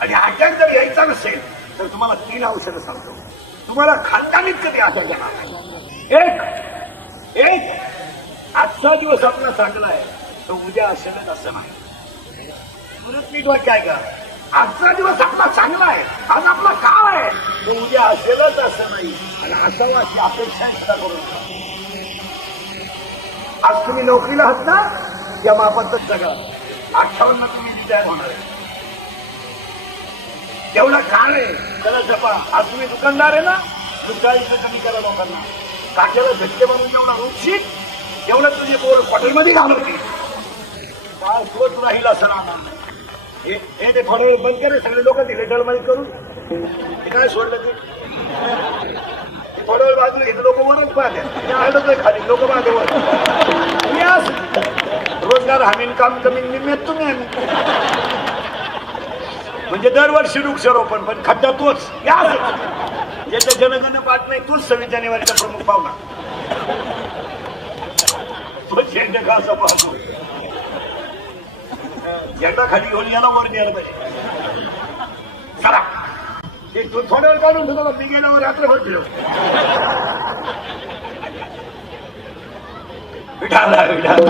आणि अटॅक जर यायचा नसेल तर तुम्हाला 3 औषधं सांगतो. तुम्हाला खानदानीत कधी अटॅक येणार? एक आजचा दिवस आपला चांगला आहे तो उद्या असेलच असं नाही. तुरंत नीट वाक्य आहे का? आजचा दिवस आपला चांगला आहे, आज आपला काळ आहे, तो उद्या असेलच असं नाही. आणि असावा अशी अपेक्षा सुद्धा करू नका. आज तुम्ही नोकरीला आहात ना, या मापातच जगा. 58 तुम्ही रिटायर होणार आहे. जेवढा काळ आहे त्याला जपा. आज तुम्ही दुकानदार आहे ना, तुमच्या इथं कमी करा लोकांना. काट्याला झटके बनवून जेवढा रोजशीत तेवढं तुझे पोर हॉटेलमध्ये घालवते. काय सोच राहील असं राहणार. हे ते थोडे बंद करे सगळे लोक दिले मध्ये करून. हे काय सोडलं की थोड्या वेळ बाजूला इथं लोक वरच पाहते खाली लोक पाहते वर. रोजगार हमी काम कमी निम्म्यात तुम्ही आम्ही. म्हणजे दरवर्षी वृक्षारोपण पण खड्डा तोच. ज्याच्या जनगण पाठ नाही तोच 26 जानेवारीचा प्रमुख पाहुणा. तो झेंडा का असा पाहतो. झेंडा खाली घेऊन याला वर न्यायला पाहिजे. चला ते थोड्या वेळ काढून ठेवतो. मी गेल्यावर रात्रभर फिरव. विठाला विठाला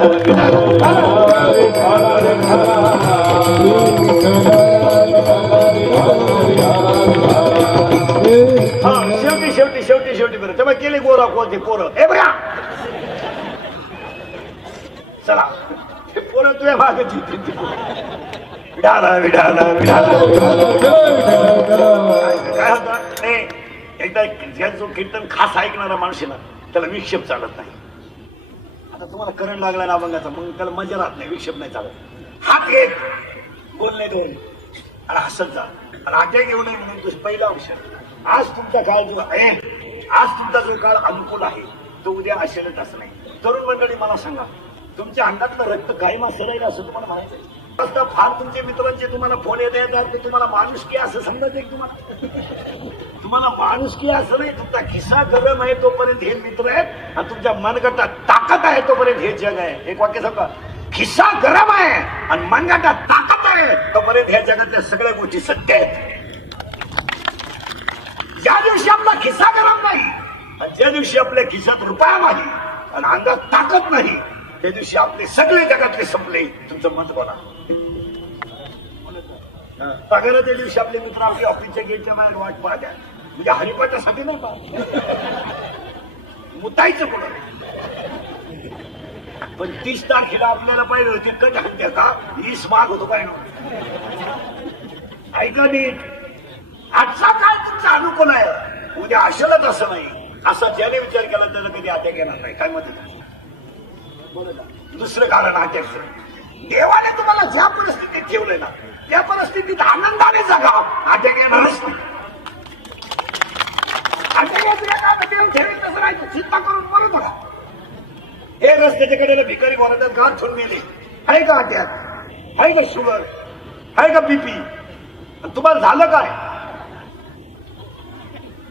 शेवटी शेवटी शेवटी शेवटी बरं तेव्हा केले गोरा कोणते पोरं. हे बघा चला पोरं तुझ्या मागे विडाला विडाला विडाला काय होतं. एकदा जो कीर्तन खास ऐकणारा माणूस ना त्याला विक्षेप चालत नाही. आता तुम्हाला करंट लागला ना अभंगाचा मग त्याला मजा राहत नाही. विक्षेप नाही चालत. हात एक बोलणे दोन आणि हसत जा. आणि अटॅक येऊ नये म्हणून तुझं पहिला औषध. आज तुमचा काळ जो आहे, आज तुमचा जो काळ अनुकूल आहे तो उद्या असेलच असं नाही. तरुण मंडळी मला सांगा, तुमच्या अंगातलं रक्त कायम असं राहील असं तुम्हाला माहिती आहे? फार तुमचे मित्रांचे तुम्हाला फोन येत येतात ते तुम्हाला माणुसकी असं समजायचं की तुम्हाला माणुसकी असं नाही. तुमचा खिस्सा गरम आहे तोपर्यंत हे मित्र आहेत आणि तुमच्या मनगटात ताकद आहे तोपर्यंत हे जग आहे. एक वाक्य सांगा, खिस्सा गरम आहे आणि मनगटात ताकद आहे तोपर्यंत ह्या जगातल्या सगळ्या गोष्टी सत्य आहेत. ज्या दिवशी आपला खिस्सा गरम नाही आणि ज्या दिवशी आपल्या खिशात रुपया नाही आणि अंगात ताकद नाही त्या दिवशी आपले सगळे जगातले संपले. तुमचं मत बोला. पगाराच्या दिवशी आपले मित्र आपली ऑफिसच्या गेटच्या बाहेर वाट पाहत्या. म्हणजे हरिपाठासाठी नाही पाहत मुतायचं कोणा. पण 30 तारखेला आपल्याला पाहिजे होती कट हत्या का 20 माग होतो काय ऐका नीट. आजचा काळ तुमचा अनुकूल आहे उद्या असेलच असं नाही. असा ज्याने विचार केला त्याला कधी अटॅक येणार नाही. काय मत दुसरं कारण अटॅकचं. देवाने तुम्हाला ज्या परिस्थितीत ठेवलंय ना त्या परिस्थितीत आनंदाने जगा. अटॅक येणारच नाही. तसं नाही चिंता करून बोलत बघा. हे रस्त्याच्या कडेला भिकारी बोलतात घात ठेवून गेले. आहे का अटॅक? आहे का शुगर? आहे का बीपी? तुम्हाला झालं काय?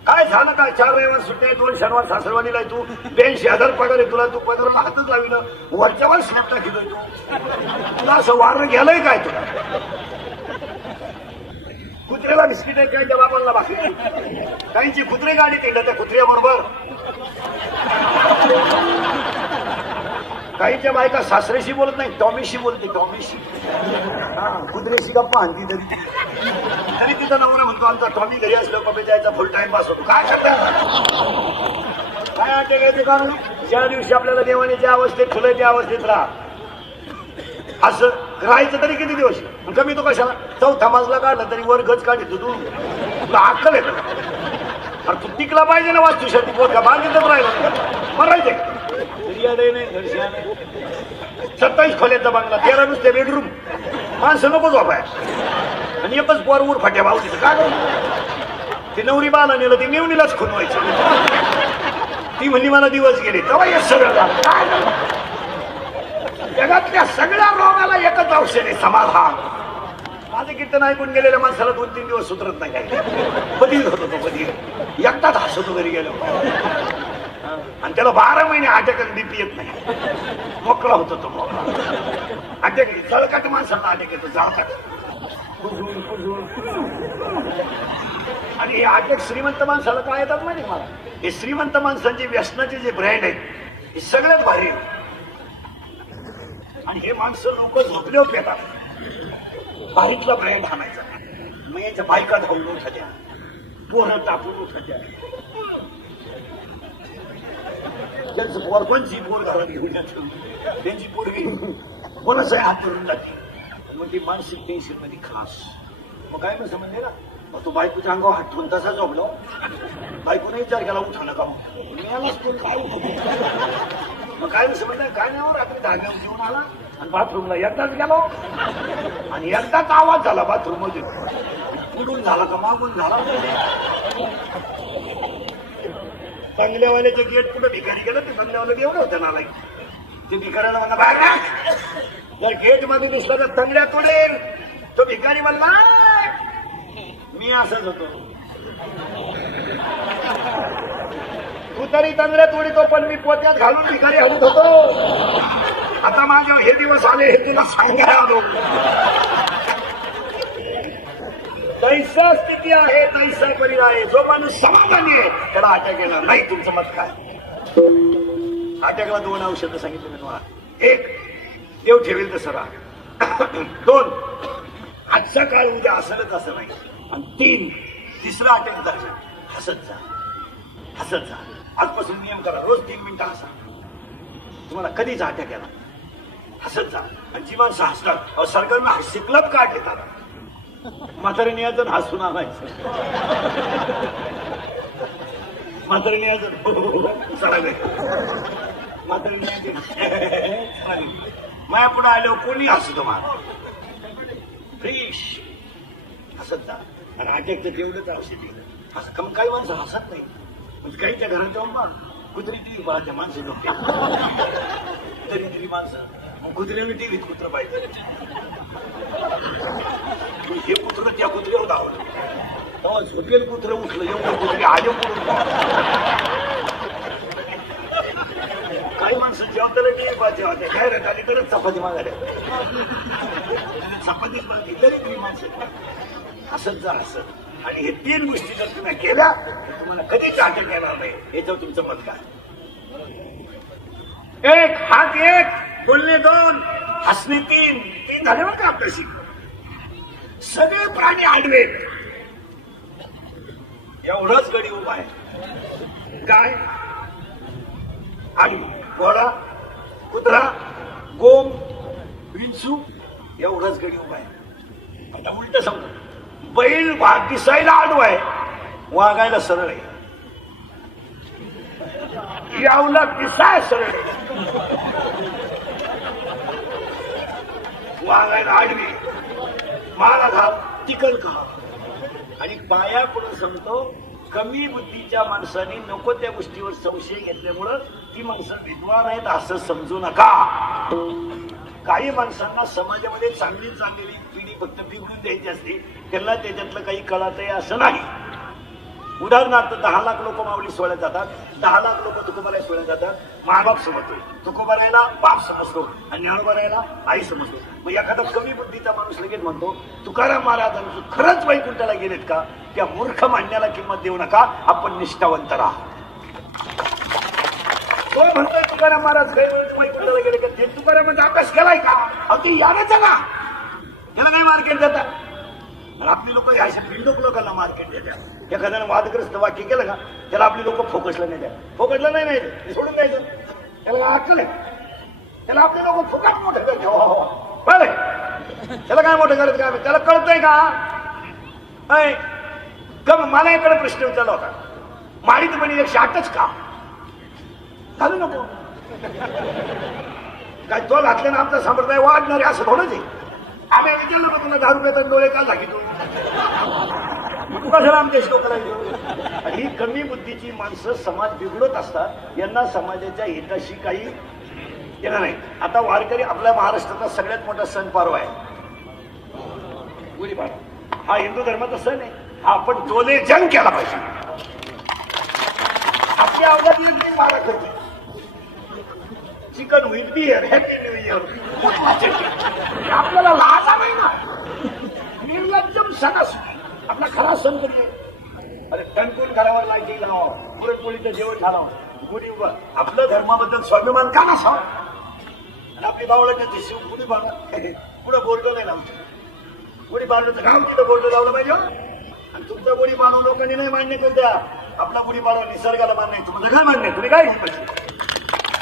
काय झालं काय? 4 रविवार सुट्टे 2 शनिवार सासरवाडीला तू 82,000 पगार आहे तुला. तू 15 हातच लावी ना वरच्यावर स्नॅप टाकील तू. तुला असं वारं गेलंय काय? तुला कुत्र्याला बिस्किट आहे काय त्या बाबांना बाकी काहींची कुत्रे गाडी केलं त्या कुत्र्याबरोबर. काहींच्या बायका सासऱ्याशी बोलत नाही टॉमीशी बोलते. टॉमीशी कुत्र्याशी गप्पा आणती तरी तिचा नवरा म्हणतो आमचा टॉमी घरी असलो बाबा जायचा फुल टाइम पास होतो. काय करतात काय अटॅक कारण ज्या दिवशी आपल्याला देवाने ज्या अवस्थेत ठेवलंय त्या अवस्थेत राहा. असं राहायचं तरी किती दिवस कमी तो कशाला. 4था मजला काढला तरी वर गज काढतो तू. तुला अक्कल आहे का? अरे तू टिकला पाहिजे ना वास्तुशांती पोट का बांधितच राहिलं मरायचे. 27 खोल्याचा बंगला 13 नुसते बेडरूम. माणसं नको झोपाय आणि एकच पोर ऊर फाट्या भावतीचं काय करू. ती नवरी बाला नेलं ती नेवणीलाच खुनवायची. ती म्हणली मला दिवस गेले तेव्हा हे सगळं झालं. काय जगातल्या सगळ्या रोगाला एकच औषध आहे समाधान. माझं कीर्तन ऐकून गेलेल्या माणसाला 2-3 दिवस सुधरत नाही. काय बधीर होतो तो बधीर. एकटाच हसतो घरी गेलो आणि त्याला 12 महिने अटॅक बीपी येत नाही. मोकळा होतो तो मोकळा. अटॅक जळकाट माणसाला अटॅक येतो. जळकाट आणि हे अटॅक श्रीमंत माणसाला काय येतात माहिती मला, हे श्रीमंत माणसांचे व्यसनाचे जे ब्रँड आहेत हे सगळ्यात भारी आहेत. आणि हे माणसं लोक झोपल्यावर पेतात. बाईकला ब्रँड आणायचा, मग याच्या बायका धावून उठायच्या, पोरं टाकून उठायच्या, त्यांचं पोरपणची पोर घरात घेऊन जायचं, त्यांची पोरगी कोणाचाही हात धरून जाते. मग ती मानसिक टेन्शन मध्ये खास. मग काय म्हणतो म्हणजे ना, मग तो बायकोच्या अंगावर हात ठेवून तसा झोपलो. बायकोने विचार केला उठा नका, मी आलाच तो काय मग काय समजलं काय नाही, रात्री धाग्यावर जेवून आला आणि बाथरूमला एकदाच गेलो आणि एकदाच आवाज झाला बाथरूम मध्ये, पुढून झाला का मागून झाला. बंगल्यावाल्याचं गेट कुठं भिकारी गेलं, ते बंगल्यावाला एवढं होतं ना, ते भिकाऱ्याला म्हणा बाहेर, जर गेट मध्ये दिसला तर तंगड्या तोडेल. तो भिकारी म्हणला मी असंच होतो, तू तरी तंगड्या तोडीतो पण मी पोत्यात घालून भिकारी हलत होतो. आता माझ्या हे दिवस आले हे तुला सांगायला आलो. तैसा स्थिती आहे तैसा परिणाम आहे. जो माणूस समाधानी आहे त्याला अटॅक येणार नाही. तुमचं मत काय? अटॅकला 2 औषधं सांगितली मी तुम्हाला. 1 देव ठेवेल तसं राहा. 2 आजचा काळ उद्या असलच असं नाही. आणि 3 तिसरा अटॅक झाला हसत जा, हसत जा. आजपासून नियम करा, रोज 3 मिनिटं हसा. तुम्हाला कधीच अटॅक येणार. हसत जा. आणि जी माणसं हसतात सरकारनं हास्य क्लब काढ देतात. म्हातारीने याचं हसून आणायचं, म्हातारीने याचं चढावे, म्हातारीने माया पुढे आल्यावर कोणी हसतो मला फ्रेश. हसत जा. आणि अटॅकचं तेवढंच औषध दिलं असं. मग काही माणसं हसत नाही, म्हणजे काहीच्या घरात जाऊन मग कुत्री टीव्ही पाहते माणसं लोक, तरी माणसं मग कुत्र्याने टीव्हीत कुत्र पाहिजे. हे कुत्र त्या कुत्र्यावर धावलं, तेव्हा झोपेल कुत्र उठलं, एवढं कुत्रे आले पडून. काही माणसं जेवताना टीव्ही पाहते होते, काय रे आली तरच चपाती मागायला, चपातीच मागली तरी तुम्ही माणसं हसत जा, हसत. आणि हे 3 गोष्टी जर तुम्ही केल्या तर तुम्हाला कधीच अटॅक येणार नाही. याच्यावर तुमचं मत काय? 1 हात 1 बोलणे 2 हसणे 3 झाले बरं का आपल्याशी. सगळे प्राणी आडवेत, एवढंच गडी उभा आहे. गाय आणि घोडा, कुत्रा, गोम, विंचू एवढंच गडी उभा आहे. आता उलट समजा, बैल दिसायला आडवा आहे, वागायला सरळ आहे. यावला दिसाय सरळ आहे, वागायला आडवी. माला घाल तिकल का. आणि बाया पुढे सांगतो, कमी बुद्धीच्या माणसांनी नको त्या गोष्टीवर संशय घेतल्यामुळं ती माणसं विद्वान आहेत असं समजू नका. काही माणसांना समाजामध्ये चांगली चांगली पिढी फक्त बिघडून द्यायची असते, त्यांना त्याच्यातलं काही कळत आहे असं नाही. उदाहरणार्थ 10 लाख लोक माऊली सोहळ्यात जातात, 10 लाख लोक तुकोबाला सोहळ्यात जातात. मायबाप समजतो, तुकोबारायला बाप समजतो आणि ज्ञानोबारायला आई समजतो. मग एखादा कमी बुद्धीचा माणूस लगेच म्हणतो तुकाराम महाराजांचं खरंच वैकुंठाला गेलेत का? त्या मूर्ख मांडण्याला किंमत देऊ नका, आपण निष्ठावंत राहा. तो म्हणतोय तुकाराम महाराज वैकुंठाला गेले का? ते तुकारामाचा अभ्यास केलाय का? अगदी यायचं का? त्याला काही मार्केट देतात. आपली लोक अशा बिल्डोक लोकांना मार्केट देतात. एखाद्यानं वादग्रस्त वाक्य केलं का त्याला आपली लोक फोकसलं नाही द्या, फोकसलं नाही सोडून द्यायचं. त्याला अक्कल आहे, त्याला आपले लोक फुकट मोठं करते. त्याला काय मोठं करत काय? त्याला कळतंय का? मला इकडे प्रश्न विचारला होता, माळीत म्हणे 108च का घालू नको काय? तो घातल्यानं आमचा संप्रदाय वाढणार आहे असं थोडंच आहे. आम्ही विचारलं का तुला 10 रुपयाचा डोळे का झाकी तू कशाला आमच्याशी लोकांना? ही कमी बुद्धीची माणसं समाज बिघडत असतात, यांना समाजाच्या हिताशी काही येणार नाही. आता वारकरी आपल्या महाराष्ट्राचा सगळ्यात मोठा सण पारवा आहे गुढीपाडवा. हा हिंदू धर्माचा सण आहे. हा आपण डोले जंग केला पाहिजे. आपल्या अवघात एक नाही मारा करते chicken with beer, happy new year. आपल्याला लाज नाही ना, सणासुदी आपला खरा सण कधी आहे? अरे टणकून घरावर लाईटी लावावं, पुरणपोळीचं जेवण घालावं, गुढी उभा. आपल्या धर्माबद्दल स्वाभिमान का नसावा? आणि आपली बावळाची शिव गुढी बांधा पुढे बोर्ड नाही लावतो. गुढी बांधलं तर गाव तिथं बोर्ड लावलं पाहिजे. आणि तुमचा गुढी बांधून लोकांनी नाही मान्य करून द्या. आपला गुढी बांधून निसर्गाला मान्य, तुमचं काय मान्य? तुम्ही काय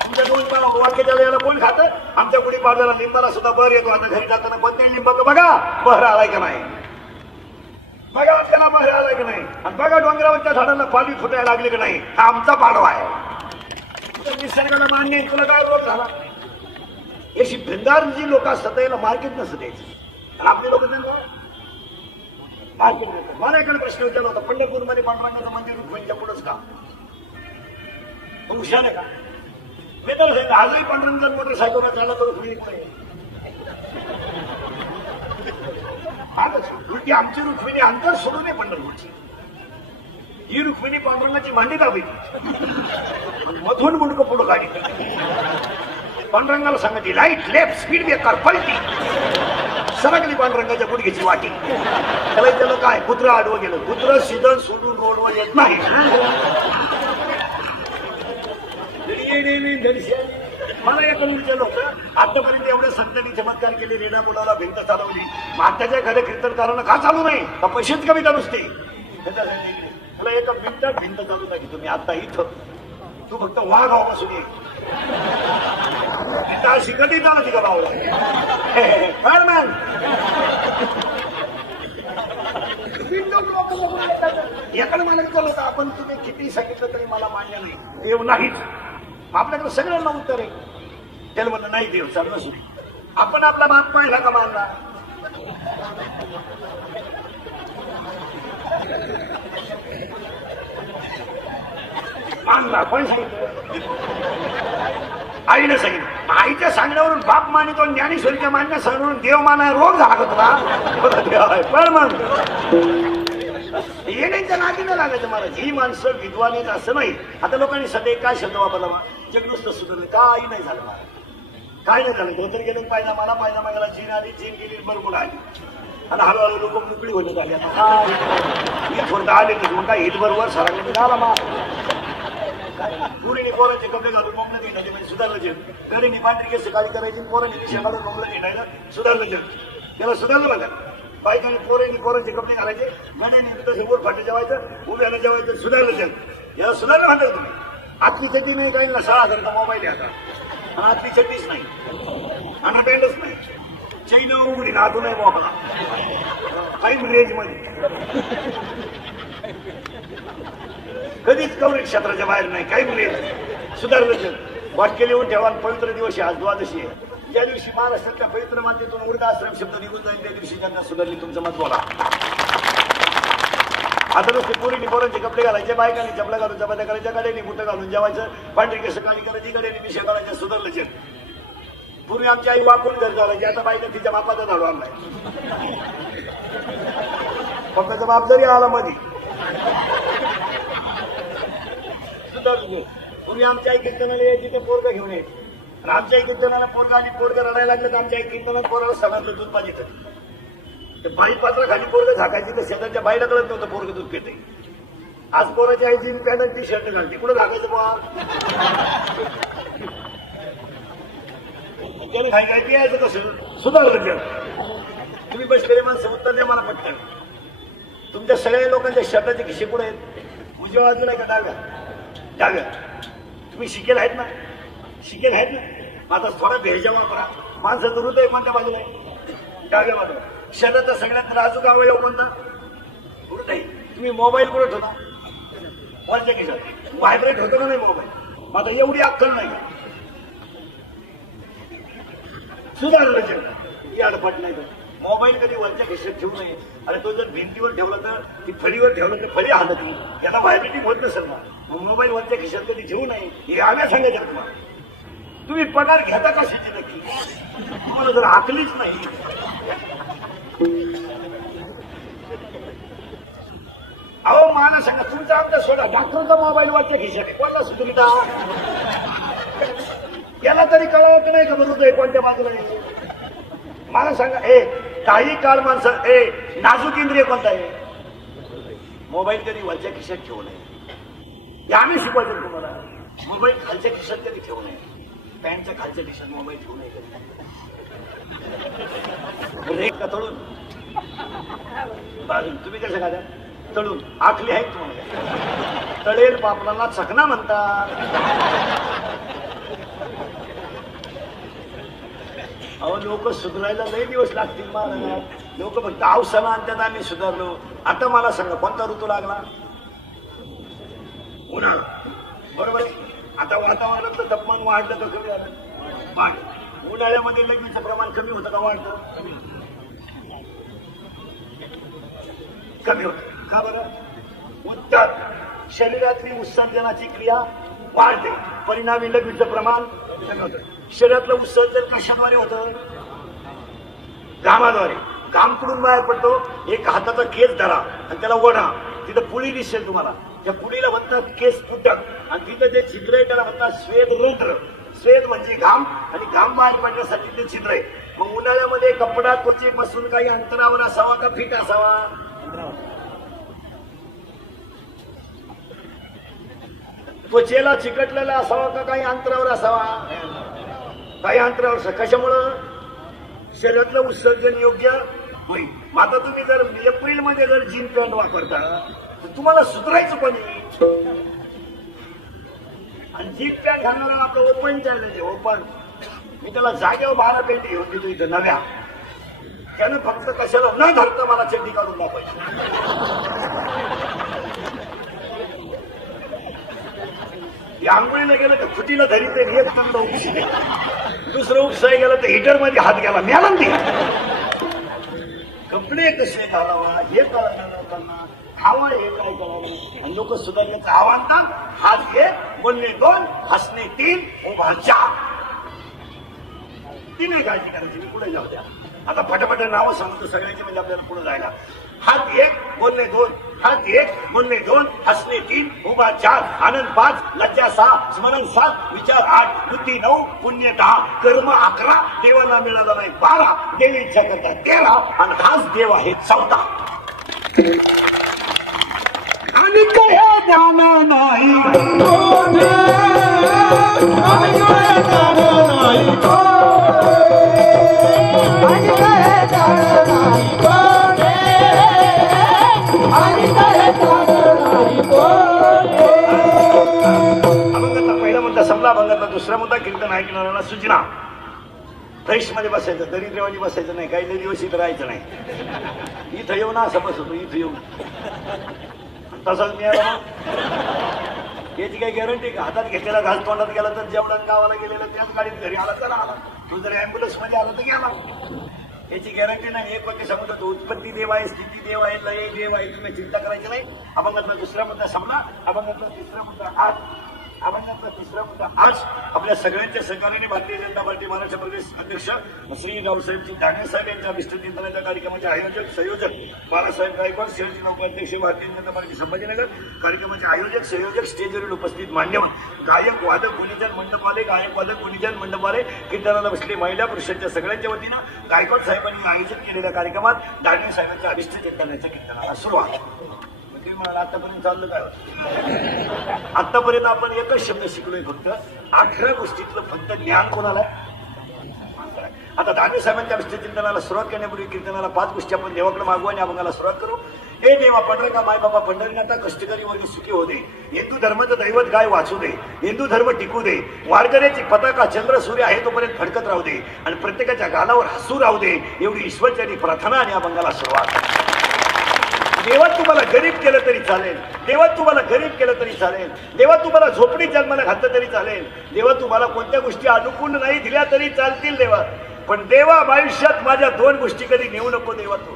तुमच्या दोन वाक्य त्याला याला कोण खातं? आमच्या गुढी पाडव्याला लिंबाला सुद्धा बहर येतो. आता घरी जाताना कोणत्या लिंबाचं बघा बहर आलाय का नाही, बघा त्याला बहर आलाय का नाही, आणि बघा डोंगरावरच्या झाडांना पालवी फुटायला लागली का नाही. हा आमचा पाडवा आहे. निसर्गाला मान्य आहे, तुला काय रोग झाला? याची भिंगार जी लोक असतात याला मार्केट नसतं द्यायचं, आणि आपले लोक त्यांना मार्केट देतात. मला एखादा प्रश्न विचारला होता, पंढरपूरमध्ये पांडुरंगाचं मंदिर रुक्मिणीच्या पुढंच का? हुशार आहे का? मी तर सांगितलं आजही पांडुरंग जर मोटरसायकलवर चालला तर रुक्मिणी पुढे. उलटी आमची रुक्मिणी अंतर सोडू नये पंढरपूरची. ही रुक्मिणी पांडुरंगाची मांडी दाबी मधून मुंडकं पुढं गाडी पांडुरंगाला सांगायची लाईट लेफ्ट स्पीड ब्रेकर पलटी सरकली पांडुरंगाच्या गुडघ्याची वाटी. त्याला काय कुत्रा आडवं गेलं, कुत्रं सीधं सोडून रोडवर येत नाही. मला एक विचारलं होतं, आतापर्यंत एवढे संतांनी चमत्कार केले, रेडा बोलावला, भिंत चालवली, मात्याच्या एखाद्या कीर्तनकारांना का चालू नाही? का पैसेच कमी का नुसते? मला एका मिनिटात भिंत चालू नाही. तुम्ही आता इथं तू फक्त वाघ आवा बसून ये अशी कधी चालत का भावला एकडे मला विचारलं होतं, आपण तुम्ही किती सांगितलं तरी मला मान्य नाही, देव नाहीच. आपल्याकडे सगळ्यांना उत्तर आहे. त्याला म्हणलं नाही देव चालू नसू. आपण आपला बाप पाहिला का मानला? मानला पण सांगितलं, आईने सांगितलं. आईच्या सांगण्यावरून बाप मानितो आणि ज्ञानेश्वरीच्या मान्य सांगण्यावरून देव मानाय रोग झाला का तुला? पण मग येण्याच्या नादीनं लागायचं मला. ही माणसं विद्वान आहेत असं नाही. आता लोकांनी सध्या काय शब्द वापरला, जग नुसतं सुधारलं, काही नाही झालं मला, काय नाही झालं. धोतर गेलं पायजामा गेला, चीन आली, चीन गेली, बरोबर आली, आणि हळूहळू लोक मोकळी होत झाली. आता थोडं आले की काय हित बरोबर सरांनी झाला मा पुरीने पोरांचे कपडे घालून मोकळं घेण्याचे म्हणजे सुधारलं जग. गडीने पांढरी केस काळी करायची, पोरांनी दिशा घालून मोकळं घेणायला सुधारलं जग. त्याला सुधारलं बघा. बायकांनी पोरांचे कपडे घालायचे, गड्याने तसं वर फाटे जेवायचं, उभ्याला जेवायचं, सुधारलं जग. याला सुधारलं म्हणतात तुम्ही. आतली चड्डी नाही, काही ना 6,000चा मोबाईल आहे आता, आणि आतली चड्डीच नाही, आणि पॅन्टच नाही, चैन उघडी ना आतून नाही मोकळा, काही रेंज मध्ये कधीच कवरेज क्षेत्राच्या बाहेर नाही, काही रेंज. सुधारलं जग. वाक्य लिहून ठेवा. पवित्र दिवस आहे आज, द्वादशी आहे. ज्या दिवशी महाराष्ट्राच्या पवित्र मातेतून वृद्धाश्रम शब्द निघून जाईल त्या दिवशी त्यांना सुधारली. तुमचं मत बोला. आता नुसते पोरीने पोरांचे कपडे घालायचे, बायकांनी चपला घालून चपात्या करायच्या, गड्याने बुटं घालून जेवायचं, पांढरी केस काळी करायची, गड्याने मिशा करायच्या, सुधारलं जग. पूर्वी आमची आई वाकून घर घालायची, आता बायका तिच्या बापाचा झाडू आणलाय. पप्पाचा बाप जरी आला मध्ये सुधारलं. पूर्वी आमच्या आई कीर्तनाला यायची ते पोरगा घेऊन यायची, आणि आमच्या आई कीर्तनाला पोरगा आणि पोरगा रडायला लागलं तर आमच्या आई कीर्तनात पोराला सणातलं दूध पाहिजे. ते बाई पात्र खाली पोरग झाकायची तर शेताच्या बाईला कळत नव्हतं पोरग दूध पिते. आज पोराची आई जीन पॅन्ट टी शर्ट घालते, कुठं झाकायचं बा? त्याला खाई काय यायचं कसं? सुधारलं जग. तुम्ही बसलेले माणसं उत्तर द्या मला पटकन. तुमच्या सगळ्या लोकांच्या शर्टाचे खिशे कुठे आहेत? उजव्या बाजूला आहे का डाव्या? तुम्ही शिकेल आहेत ना? शिकेल आहेत ना? आता थोडा भेजा वापरा. माणसाचं हृदय कोणत्या बाजूला आहे? डाव्या बाजूला. शरीराचा सगळ्यात नाजूक अवयव कोणता? हृदय. तुम्ही मोबाईल कुठे ठेवता? वरच्या खिशात. व्हायब्रेट होतो का नाही मोबाईल? आता एवढी अक्कल नाही का? सुधारलं जग. अडपट नाही. मोबाईल कधी वरच्या खिशात ठेवू नये. आणि तो जर भिंतीवर ठेवला तर ती फळीवर ठेवलं तर फळी हालत नाही, याला व्हायब्रेटिंग होत नसेल ना. मग मोबाईल वरच्या खिशात कधी ठेवू नये हे आम्ही सांगायचं तुम्हाला. तुम्ही पगार घेता कशाची नक्की? तुम्हाला जर आकलीच नाही. अहो मला सांगा, तुमचा आमचा सोडा, डॉक्टरचा मोबाईल वरच्या खिशात कोणता सुचविता? याला तरी कळवत नाही का बरोबर कोणत्या बाजूला? मला सांगा, काही काळ माणसं नाजूक इंद्रिय कोणता आहे? मोबाईल कधी वरच्या खिशात ठेवू नये, हे आम्ही शिकवायचं तुम्हाला. मोबाईल खालच्या खिशात कधी ठेवू नये, पॅन्टच्या खालच्या खिशात मोबाईल ठेवू नये कधी. का तळून बाजून तुम्ही कसं खात्या? तळून आखली आहे तुम्हाला. तळेल पापडाला चकना म्हणतात. अहो लोक सुधारायला लई दिवस लागतील मला. लोक फक्त अवसाला आणतात आम्ही सुधारलो. आता मला सांगा कोणता ऋतू लागला? उन्हाळा. बरोबर आहे. आता वातावरणाचं तापमान वाढलं तर कमी झालं? उन्हाळ्यामध्ये लघवीचं प्रमाण कमी होतं का वाढतं? कमी होतं. का बरं? उत्तर शरीरातली उत्सर्जनाची क्रिया वाढते, परिणामी लघवीचं प्रमाण कमी होतं. शरीरातलं उत्सर्जन कशाद्वारे होतं? घामाद्वारे. घाम कुठून बाहेर पडतो? एक हाताचा केस धरा आणि त्याला वढा, तिथं पुळी दिसेल तुम्हाला. त्या पुळीला म्हणतात केस फुटक, आणि तिथं जे छिद्र आहे त्याला म्हणतात स्वेद रंध्र. स्वेद म्हणजे घाम, आणि घाम बाहेर पडण्यासाठी ते छिद्र आहे. मग उन्हाळ्यामध्ये कपडा त्वचेपासून काही अंतरावर असावा का फिट असावा? त्वचेला चिकटलेला असावा का काही अंतरावर असावा? काही अंतरावर. कशामुळं? शरीरातलं उत्सर्जन योग्य होईल. आता तुम्ही जर एप्रिल मध्ये जर जीन पॅन्ट वापरता तर तुम्हाला सुधारायचं कोणी? आणि जीन पॅन्ट घालणारा आपलं ओपन चॅलेंज आहे. ओपन मी त्याला जागेवर 12 पॅन्ट घेऊन देतो इथं नव्या. त्यानं फक्त कशाला न धरता मला चड्डी काढून दाखवायची. आंघोळीला गेलं तर खुटीला धरीत एक थंड उपशी, दुसरं उपसाय गेलं तर हिटर मध्ये हात गेला मिळाला. कपडे कसे घालावा हे कळणार लोकांना, खावा हे काय करावं. आणि लोक सुधारण्याचं आव्हान ना. हात घे, बोलणे 2, हसणे 3, उभा 4. ती नाही काळजी करायची. मी पुढे जाऊ द्या. आता फटाफट नावं सांगतो सगळ्यांची, म्हणजे आपल्याला पुढे जायला. हात 1, बोलणे 2, हात 1, बोलणे 2, हसणे 3, उभा 4, आनंद 5, लज्जा 6, स्मरण 7, विचार 8, बुद्धी 9, पुण्य 10, कर्म 11, देवाला मिळाला नाही 12, देवी इच्छा करता 13, आणि हाच देव आहे 14. आणि काय ज्ञान नाही, अभंगातला पहिला मुद्दा संपला. अभंगातला दुसरा मुद्दा कीर्तन ऐकणाऱ्याला सूचना. फ्रेश मध्ये बसायचं, दरिद्रवाणी बसायचं नाही. काही दिवस इथं राहायचं नाही. इथं येऊ ना असं बसतो, इथं येऊ तसाच मिळाला. याची काही गॅरंटी का? हातात घेतलेला घास तोंडात गेला तर जेवढा गावाला गेलेला त्याच गाडीत घरी आला तर आला. तू जर अँब्युलन्स मध्ये आला तर गेला. याची गॅरंटी नाही. एक वाक्य सांगतो, उत्पत्ती देव आहे, स्थिती देव आहे, लय देव आहे. तुम्ही चिंता करायची नाही. अभंगातला दुसरा मुद्दा संपला. अभंगातला तिसरा मुद्दा आज. अभंगातला तिसरा मुद्दा आज आपल्या सगळ्यांच्या सहकार्याने भारतीय जनता पार्टी महाराष्ट्र प्रदेश अध्यक्ष श्री रावसाहेबजी दानवे साहेब यांच्या विस्तृत कार्यक्रमाचे आयोजक संयोजक बाळासाहेब गायकवाड, शहरचे नौकाध्यक्ष भारतीय जनता पार्टी संभाजीनगर. कार्यक्रमाचे आयोजक संयोजक, स्टेजवरील उपस्थित मान्यवर, गायक वादक गुणीजन मंडपवाले, गायक वादक गुणीजन मंडपवाले, कीर्तनाला बसले महिला पुरुषांच्या सगळ्यांच्या वतीनं गायकवाड साहेबांनी आयोजित केलेल्या कार्यक्रमात दानवे साहेबांच्या अभिष्ट चिंतनाच्या कीर्तनाला सुरुवात. आतापर्यंत चाललं काय? आतापर्यंत आपण एकच शब्द शिकलोय फक्त. 18 गोष्टीतलं फक्त ज्ञान कोणाला? आता दानवे साहेबांच्या अभिष्ट चिंतनाला सुरुवात करण्यापूर्वी कीर्तनाला 5 गोष्टी आपण देवाकडे मागू आणि अभंगाला सुरुवात करू. हे देवा पंढरका माय बाबा पंढरीनाथा कष्टकरी वर्गी सुखी हो दे. हिंदू धर्माचं दैवत गाय वाचू दे. हिंदू धर्म टिकू दे. वारकऱ्याची पताका चंद्र सूर्य आहे तोपर्यंत फडकत राहू दे आणि प्रत्येकाच्या गालावर हसू राहू दे. एवढी ईश्वरचरणी प्रार्थना आणि अभंगाला सुरुवात. देवा तुम्हाला गरीब केलं तरी चालेल. देवा तुम्हाला गरीब केलं तरी चालेल. देवा तुम्हाला झोपडी जन्माला घातलं तरी चालेल. देवा तुम्हाला कोणत्या गोष्टी अनुकूल नाही दिल्या तरी चालतील देवा. पण देवा आयुष्यात माझ्या 2 गोष्टी कधी नेऊ नको देवा. तू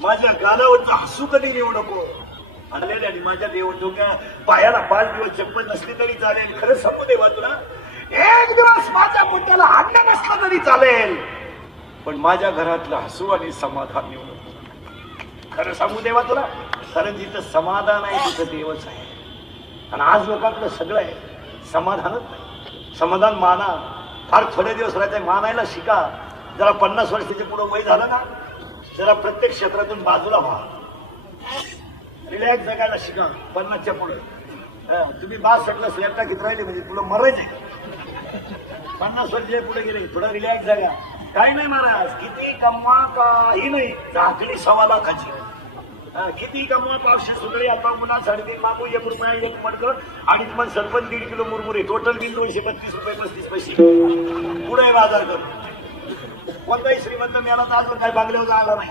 माझ्या गालावरचं हसू कधी नेऊ नको. आणि माझ्या देव डोक्या पायाला 5 दिवस चप्पल नसली तरी चालेल. खरं सांगू देवा तुला, एक दिवस माझ्या मुद्द्याला अन्न नसलं तरी चालेल, पण माझ्या घरातलं हसू आणि समाधान नेऊ नको. खरं सांगू देवा तुला, कारण जिथं समाधान आहे तिथं देवच आहे. आणि आज लोकांकडे सगळं आहे, समाधानच नाही. समाधान माना. फार थोडे दिवस राहायचं, मानायला शिका. जरा 50 वर्षाच्या पुढे वय झालं ना, जरा प्रत्येक क्षेत्रातून बाजूला व्हा, रिलॅक्स जगायला शिका. 50च्या पुढे तुम्ही 62ला स्लॅब टाकीत राहिले म्हणजे तुला मरायचे. 50 वर्षाच्या पुढे गेले, थोडा रिलॅक्स जागा. काही नाही महाराज, किती कमवा काही नाही, झाकडी 1.25 लाखाची. किती कमवा, 500 सुगडी, आता पुन्हा 3.5 मागू, 1 रुपया, 1 मडकं, आणि तुम्हाला सरपंच 1.5 किलो मुरमुरे, टोटल बिल 232 रुपये 35 पैसे. पुढे बाजार कर. कोणताही श्रीमंत मेला तर आज काही बांगल्यावर आला नाही,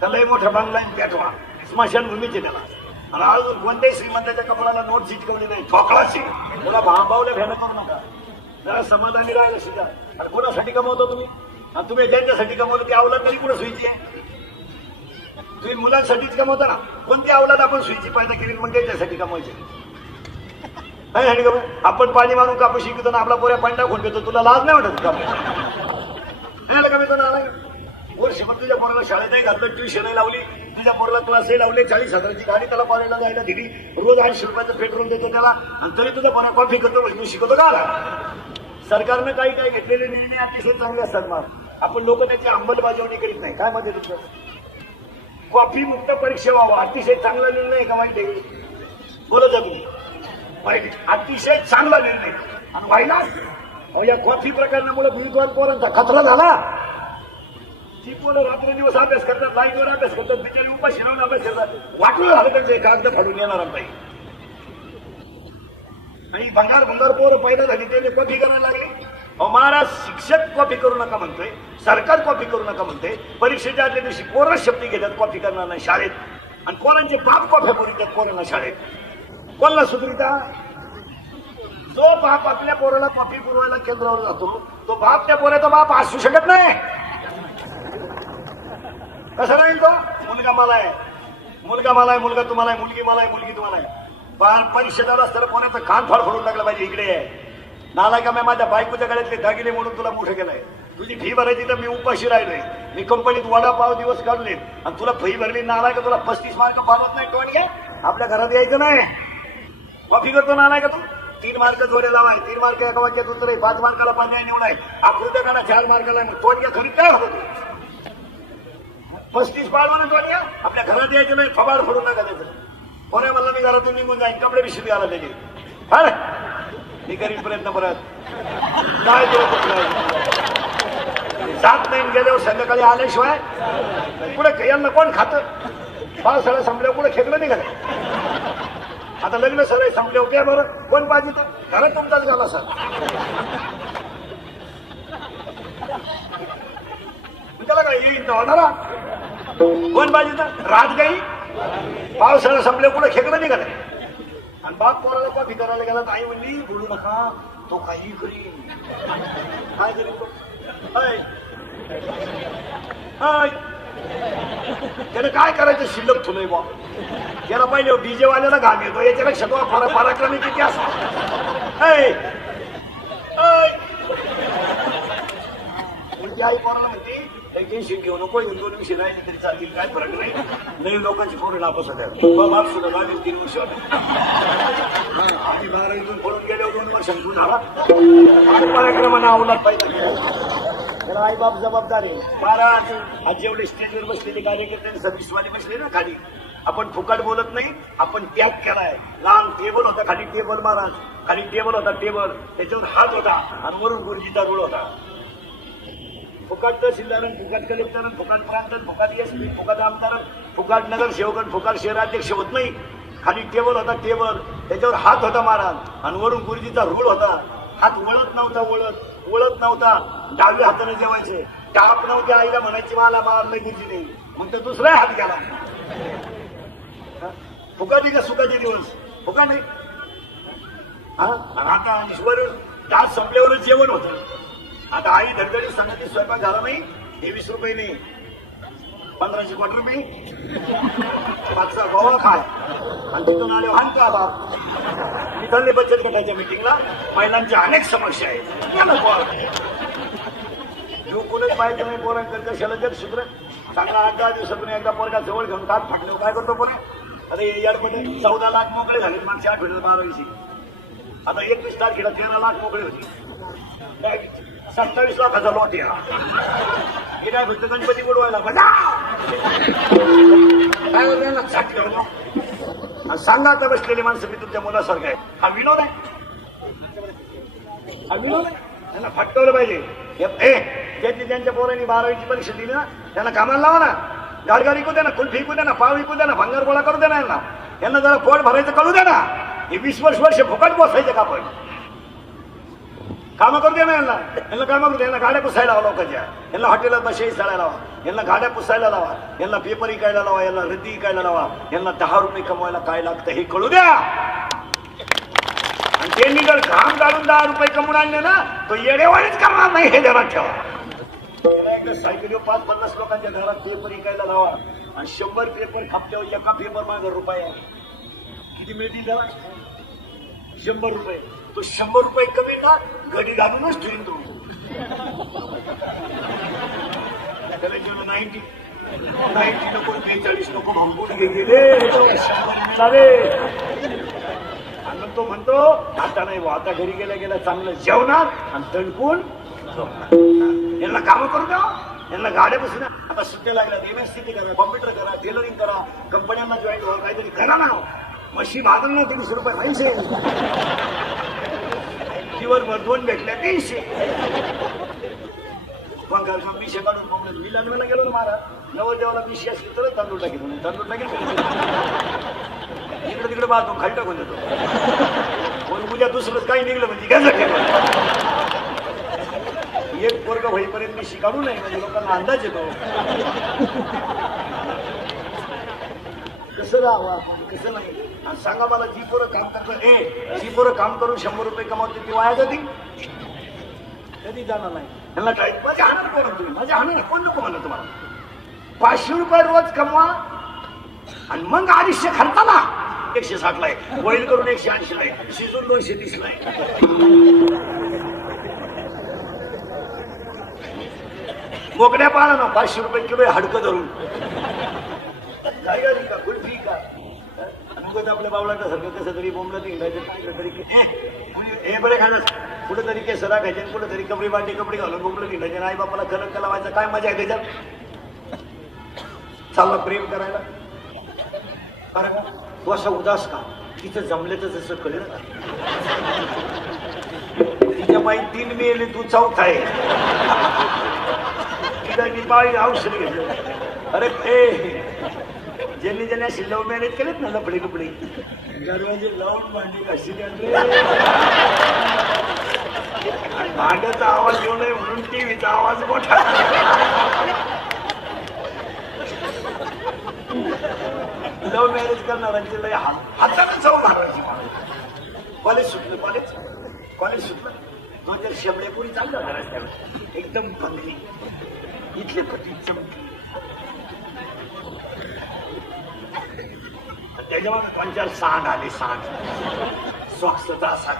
त्यालाही मोठा बांगला पेटवा, स्मशानभूमीचे त्याला. आणि अजून कोणत्याही श्रीमंताच्या कपड्याला नोट चिटकवली नाही, ठोकळाची. त्याला भांबावल्या भेट करू नका, जरा समाधानी राहायला शिका. आणि कोणासाठी कमवतो तुम्ही? आणि तुम्ही ज्यांच्यासाठी कमवलं ती अवलाद तरी कुठं सुईची आहे? तुम्ही मुलांसाठीच कमवता ना. कोणती अवलाद आपण सुईची पैदा केली मग त्यांच्यासाठी कमवायची? आपण पाणी मारून कापूस शिकतो ना, आपला पोऱ्या पांडा खोंडतो, तुला लाज नाही वाटत का? नाही कमी ना, वर्षभर तुझ्या पोराला शाळेतही घातलं, ट्युशनही लावली, तुझ्या पोराला क्लासही लावले, 40,000ची गाडी त्याला कॉलेजला जायला दिली, रोज 80 रुपयाचं पेट्रोल देतो त्याला, आणि तरी तुझा पोरा कॉफी करतो, तू शिकवतो का? सरकारनं काही काही घेतलेले निर्णय अतिशय चांगले असतात मग आपण लोक त्याची अंमलबजावणी करीत नाही. काय मध्ये तुमचं? कॉफी मुक्त परीक्षा व्हावा, अतिशय चांगला निर्णय का वाईट आहे? बोलत जा तुम्ही. वाईट, अतिशय चांगला निर्णय. आणि व्हायला या कॉफी प्रकरणामुळे विद्वान पोरांचा खतरा झाला. ती पोरं रात्रदिवस अभ्यास करतात, लाईटवर अभ्यास करतात, बिचारी उपाशी राहून अभ्यास करतात. वाटलं झालं त्यांचे कागद फाडून येणार काही. आणि भंगार पोरं पैदा झाली, त्याने कॉफी करायला लागले. महाराज, शिक्षक कॉपी करू नका म्हणतोय, सरकार कॉपी करू नका म्हणते. परीक्षेच्या आदल्या दिवशी पोरं शब्दी घेतात, कॉपी करणार नाही शाळेत. आणि पोरांचे बाप कॉफी पुरवितात पोरांना शाळेत. कोणाला सुधरिता? जो बाप आपल्या पोराला कॉफी पुरवायला केंद्रावर जातो, तो बाप त्या पोराचा बाप असू शकत नाही. कसं नाही तो? मुलगा मला आहे, मुलगा मला आहे, मुलगा तुम्हाला आहे, मुलगी मला आहे, मुलगी तुम्हाला आहे. परीक्षेत आला असताना कोणाचं कान फाड फोडून लागला पाहिजे. इकडे आहे नाला का, मी माझ्या बायकोच्या गळ्यातले दागिने म्हणून तुला मोठं केलंय. तुझी फी भरायची तर मी उपाशी राहिलोय, मी कंपनीत वडापाव दिवस काढले, आणि तुला फी भरली नाला का, तुला 35 मार्क पावत नाही. टोन घ्या, आपल्या घरात यायचं नाही. कॉफी करतो नाला का तू? 3 मार्क जोडे लावाय, 3 मार्क एका वाक्यात उत्तर आहे, 5 मार्काला पर्याय निवडाय, आकृत्या काढा, 4 मार्काला. टोन घ्या, घरी काय होतं? 35 पाळवा ना टोन घ्या. आपल्या घरात यायचं नाही, फबाड फोडून नका त्याचं. कोण्या मला मी घरातून निघून जाईन, कपडे विषयी आला त्याचे. अरे मी करीन प्रयत्न परत. काय जात नाही गेल्यावर संध्याकाळी आल्याशिवाय पुढे यांना कोण खातं? पावसाळा संपल्यावर पुढे खेकलं नाही का? आता लग्न सराई संपल्यावर काय बरं कोण पाहिजे? तर घरात तुमचाच झाला सर. त्याला काय येईल होणारा कोण पाहिजे? तर रात गाई पावसाळा संपल्यावर पुढे खेकलं नाही का? आणि बाप पोराला कॉफी करायला गेला तर आई म्हणली बोलू नका, तो काही करीन. काय करीन तो? त्याने काय करायचं शिल्लक ठुलंय बा. याला पाहिजे डीजे वाल्याला घाम येतो, याच्यापेक्षा तो पराक्रमी किती असतो. आई पोराला म्हणते काही टेन्शन घेऊ नको, 2 विषय राहिले तरी चालतील, काय फरक नाही. नवीन लोकांची पोरं नापास होत्या. बाप सुद्धा 3 वर्ष आम्ही 12वीतून पळून गेलो, 2 वर्षांतून झाला. कार्यक्रमांना अवलाद पाहिजे, त्याला आई बाप जबाबदार आहे. महाराज, आज जेवढे स्टेजवर बसलेले कार्यकर्ते सर्व्हिसवाले बसले ना खाली, आपण फुकट बोलत नाही, आपण त्याग केलाय. लहान टेबल होता खाली, टेबल महाराज खाली टेबल होता, टेबल त्याच्यावर हात होता, आणि वरून गुरुजीचा रूळ होता. फुकट तहसीलदार, फुकट कलेक्टर, फुकट प्रांत, फुकट एसपी, फुकट आमदार, फुकट नगरसेवक, फुकट शहराध्यक्ष होत नाही. खाली टेबल होता, टेबल त्याच्यावर हात होता महाराज, आणि वरून गुरुजीचा रूळ होता. हात वळत नव्हता, वळत नव्हता. डाव्या हाताने जेवायचे, टाप नव्हती. आईला म्हणायची मला मारलंय गुरुजीने, मग तर दुसरा हात गेला. फुकाटी का सुखाचे दिवस? फुका नाही. आता ईश्वर तास संपल्यावरच जेवण होतं. आता आई धडधडी सांगते स्वयंपाक झाला नाही, 23 रुपये नाही, 15चे क्वार्टर नाही, 5चा गोवा खाय. आणि तिथून आले हाणका बाप. मी चालले बचत गटाच्या मिटिंगला. महिलांच्या अनेक समस्या आहेत. जो कोणीच माहिती नाही पोरांकडे कशाला जर शुद्र चांगला 8-10 दिवसातून एकदा पोरगा जवळ घेऊन कात फाटल्यावर काय करतो पोरे? अरे याडमध्ये 14 लाख मोकळे झाले माणसे आठवड्यात 12 आता 21 तारखेला 13 लाख मोकळे होते. 27 लाखाचा लॉट या हे काय फक्त गणपती बुडवायला बजा काय करतो यांना छाती घालून. आणि सांगा आता बसलेली माणसं मी तुमच्या मुलासारखं आहे. हा विनोद आहे, हा विनोद आहे. त्यांना फटकवलं पाहिजे. ज्यांनी ज्यांच्या पोरांनी 12वीची परीक्षा दिली ना त्यांना कामाला लावा ना. गाडगाडी विकू द्या ना, कुल्फी विकू द्या ना, पाव विकू द्या ना, भांगर गोळा करू द्या ना. यांना जरा पोट भरायचं कळू द्या ना. हे 20 वर्ष फुकट बसायचं का आपण. कामं करू द्या ना यांना कामं करू द्या. यांना गाड्या पुसायला लावा लोकांच्या. यांना हॉटेलात बसाई चालायला लावा. यांना गाड्या पुसायला लावा. यांना पेपर इकायला लावा. यांना रद्दी इकायला लावा. यांना 10 रुपये कमवायला काय लागतं हे कळू द्या. आणि त्यांनी जर घाम काढून 10 रुपये कमवून आणले ना तो येडेवाणीच करणार नाही हे ध्यानात ठेवा. त्याला एकदा सायकलीवर 5-50 लोकांच्या घरात पेपर इकायला लावा आणि 100 पेपर खापल्यावर एका पेपर मागे रुपये किती मिळतील त्याला? 100 रुपये. तो 100 रुपये कमी ना घडी घालूनच ठेवून तो त्याला गेलो 90 नको 42 नको भांबून गेले आणि तो म्हणतो आता नाही बा आता घरी गेल्या गेल्या चांगलं जेवणार आणि तणकून यांना कामं करू द्या. यांना गाड्या बसून आता सुट्ट्या लागल्या. MSCT करा, कॉम्प्युटर करा, टेलरिंग करा, कंपन्यांना जॉईन व्हा, काहीतरी करा ना. मशी भागल ना 300 रुपये पैसे दिवसभर 2 भेटल्या 300. मिशे काढून बोंबलत. मी लग्नाला गेलो ना महाराज नवरदेवाला मिशी असली तर तांदूळ टाकेल म्हणून तांदूळ टाकेल इकडे तिकडे बाथरूम खाली टाकून देतो. पण उद्या दुसरंच काही निघलं म्हणजे घ्यायचं ठेवा. एक वर्ग होईपर्यंत मी शिकाडू नाही म्हणजे लोकांना अंदाज येतो कसं राहावं आपण कसं नाही. आणि सांगा मला जी पोरं काम करतात जी पोरं काम करून 100 रुपये कमावते ती वाया जाती कधी जाणार नाही. त्यांना काय मजा हाणार कोण तुम्ही मजा हाणार कोण नको म्हणलं तुम्हाला. 500 रुपये रोज कमवा आणि मग 250 खर्चाला 160 ला आहे बॉईल करून 180 ला आहे शिजून 230 ला आहे. मोकड्या पाळा ना 500 रुपये किलो हडकं धरून काय गाडी का कुल्फी का आपल्या बावलाच्या सारखं कसं तरी बोंबलं तरी हे बरे खायला कुठेतरी केसरा खायचे कुठेतरी कपडे बांधे कपडे घालून बोंबलं निघायचे. आई बापाला खरं लावायचं काय मजा आहे त्याच्यात. चालला प्रेम करायला बरं का तू असा उदास का तिथं जमले तर जसं कळलं ना तिच्या माई 3 मेले तू 4था आहे. बाई औषध घेतलं. अरे ज्यांनी अशी लव्ह मॅरेज केलेत ना लपडे कपडे दरवाजे लावून भांडी कशी भांड्याचा आवाज येऊ नये म्हणून टीव्हीचा आवाज मोठा. लव्ह मॅरेज करणाऱ्यांचे लय हाताने जाऊ मारायची. कॉलेज सुटलं कॉलेज सुटलं 2 शेबडेपुरी चाललं रस्त्यावर एकदम बंगली इथले पती चमकी त्याच्यावर 5-4 सांड आले. सांड स्वच्छता असा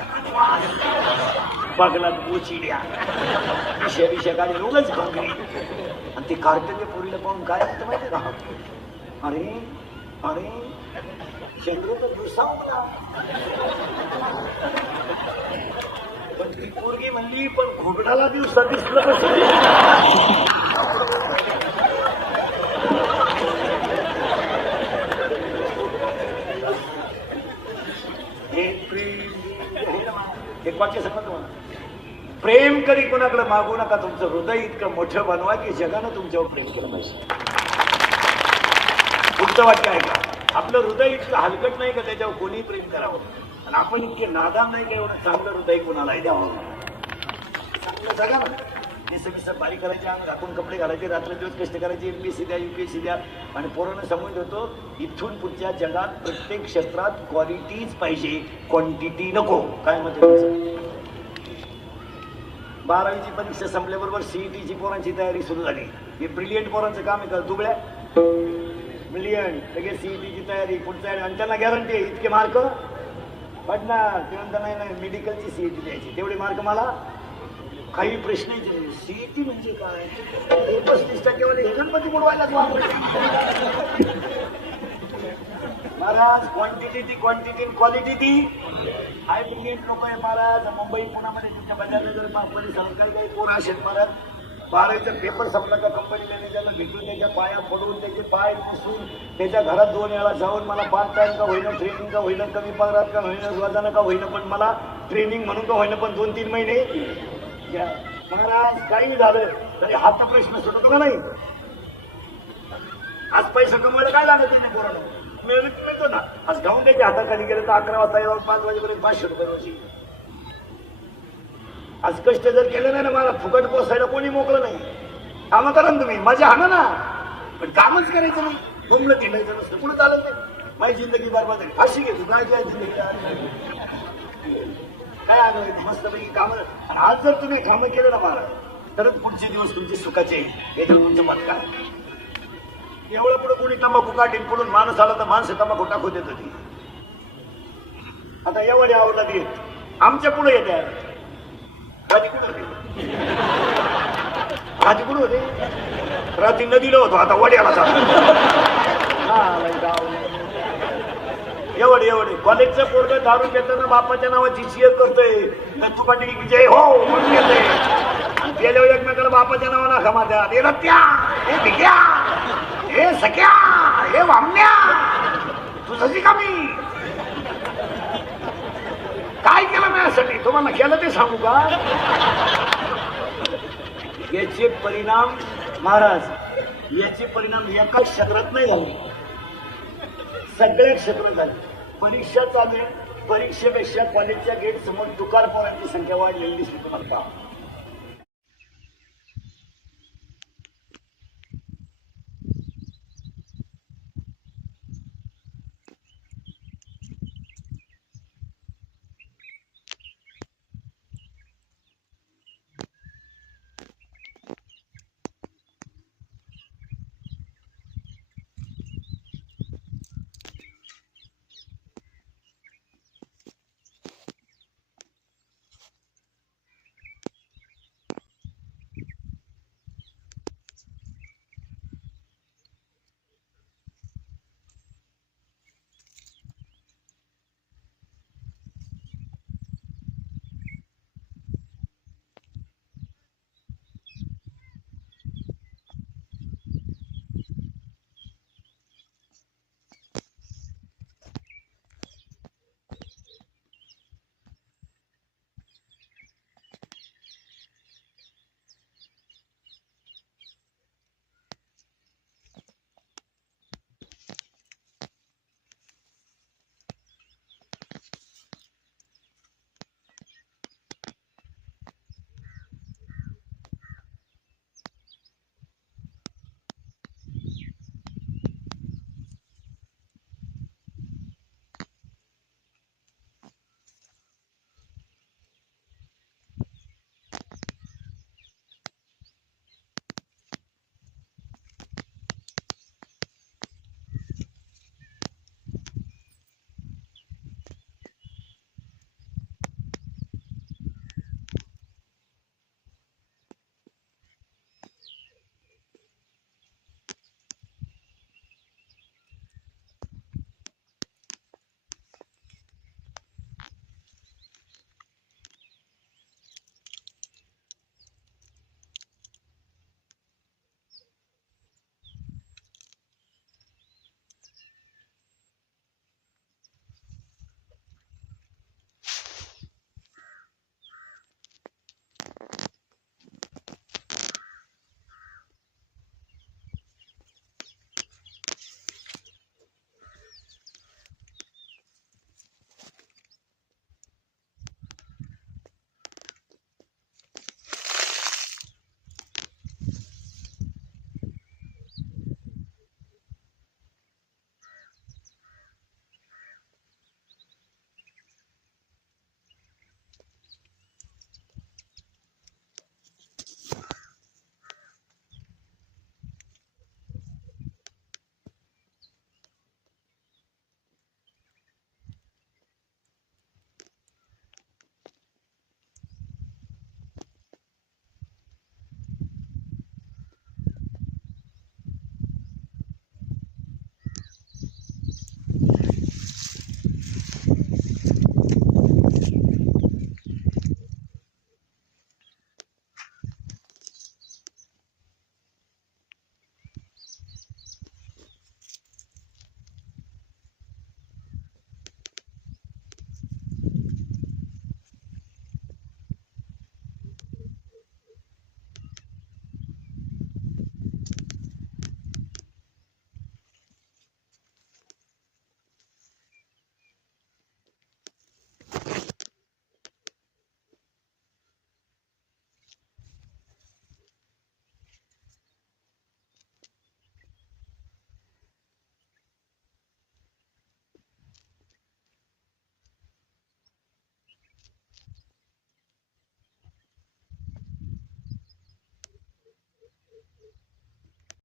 बगलात पोचिड्या विषय गाडी रोजच बंगली आणि ते कार्टनच्या पोरीला पाहून काय होतं माहिती का अरे चंद्र तर दुसरा पण ती पोरगी म्हणली पण घोगडाला दिवसात दिसलं कसं. एक वाक्य सांगा तुम्हाला प्रेम कधी कोणाकडे मागू नका. तुमचं हृदय इतकं मोठं बनवा की जगानं तुमच्यावर प्रेम केलं पाहिजे. पुढचं वाक्य आहे का आपलं हृदय इतकं हलकट नाही का त्याच्यावर कोणी प्रेम करावं आणि आपण इतके नादान नाही का एवढं चांगलं हृदय कोणालाही द्यावं. चांगलं जगा ना हे बारीक करायचे अंग राखून कपडे घालायचे रात्र दिवस कष्ट करायचे MPSC द्या UPSC द्या आणि पोरांना समजून ठेवतो इथून पुढच्या जगात प्रत्येक क्षेत्रात क्वालिटीच पाहिजे क्वांटिटी नको. काय मत आहे 12वीची परीक्षा संपल्याबरोबर CETची पोरांची तयारी सुरू झाली. हे ब्रिलियंट पोरांचं काम आहे का दुबळ्या ब्रिलियंट लगेच CETची तयारी पुढच्या आणि त्यांना गॅरंटी आहे इतके मार्क पडणार ते म्हणता नाही मेडिकलची CET द्यायची तेवढे मार्क मला काही प्रश्न CET म्हणजे काय 35% हे गणपती बुडवायलाच महाराज क्वांटिटी ती क्वांटिटी क्वालिटी ती हाय ब्रिगेड लोक आहे महाराज. मुंबई पुण्यामध्ये तुमच्या बजारनगर परिसरात काही पोरं असेल महाराज. बारावीचा पेपर संपला का कंपनी मॅनेजरला भेटून त्याच्या पाया पडून त्याचे पाय पुसून त्याच्या घरात 2 वेळा जाऊन मला पार्ट टाइम का होईना, ट्रेनिंग का होईना, कमी पगारात का होईना, रोजानं का होईना, पण मला ट्रेनिंग म्हणून का होईना, पण 2-3 महिने घ्या. महाराज काही झालं तरी हाचा प्रश्न सुटतो का नाही. आज पैसा कमवायला काय लागत नाही पोराला, मिळतो ना. आज गाऊन त्याच्या हाताखाली गेलं तर 11 वाजता येऊन 5 वाजेपर्यंत 500 रुपये रोजी. आज कष्ट जर केलं नाही ना, मला फुकट पोसायला कोणी मोकळं नाही. कामं करा ना तुम्ही, मजा हाना ना, पण कामच करायचं नाही. बोंबलं तिंडायचं नसतं, कुठं चालत नाही. माझी जिंदगी बरबाद झाली, फाशी घेतो काय काय आलं मस्तपैकी कामं. आणि आज जर तुम्ही कामं केलं ना मला, तरच पुढचे दिवस तुमचे सुखाचे. याच्यावर तुमचं मत काय. एवढं पुढे कोणी तंबाखू काढीन, पुढून माणूस आला तर माणसं तंबाखू टाकू देत होती. आता एवढे आवडला दे आमच्या पुढे येते. राजी कुठं होते, राजी कुठं होते. रात्री नदीला होतो, आता वड्याला एवढे कॉलेजचं पोरगं दारू घेताना बापाच्या नावाची शियर करतोय, दत्तू पाटील विजय हो म्हणून येतोय. आणि गेल्यावर एकमेकाला बापाच्या नावानं खमात्यात. हे रत्या, हे भिक्या, हे सख्या, हे वामण्या, तुझी कामी काय केलं माझ्यासाठी. तुम्हाला केलं ते सांगू का. याचे परिणाम महाराज, याचे परिणाम एका क्षेत्रात नाही झाले, सगळ्या क्षेत्रात झाले. परीक्षा चालू आहे, परीक्षेपेक्षा कॉलेजच्या गेट समोर दुकान पोरांची संख्या वाढलेली दिसली तुम्हाला.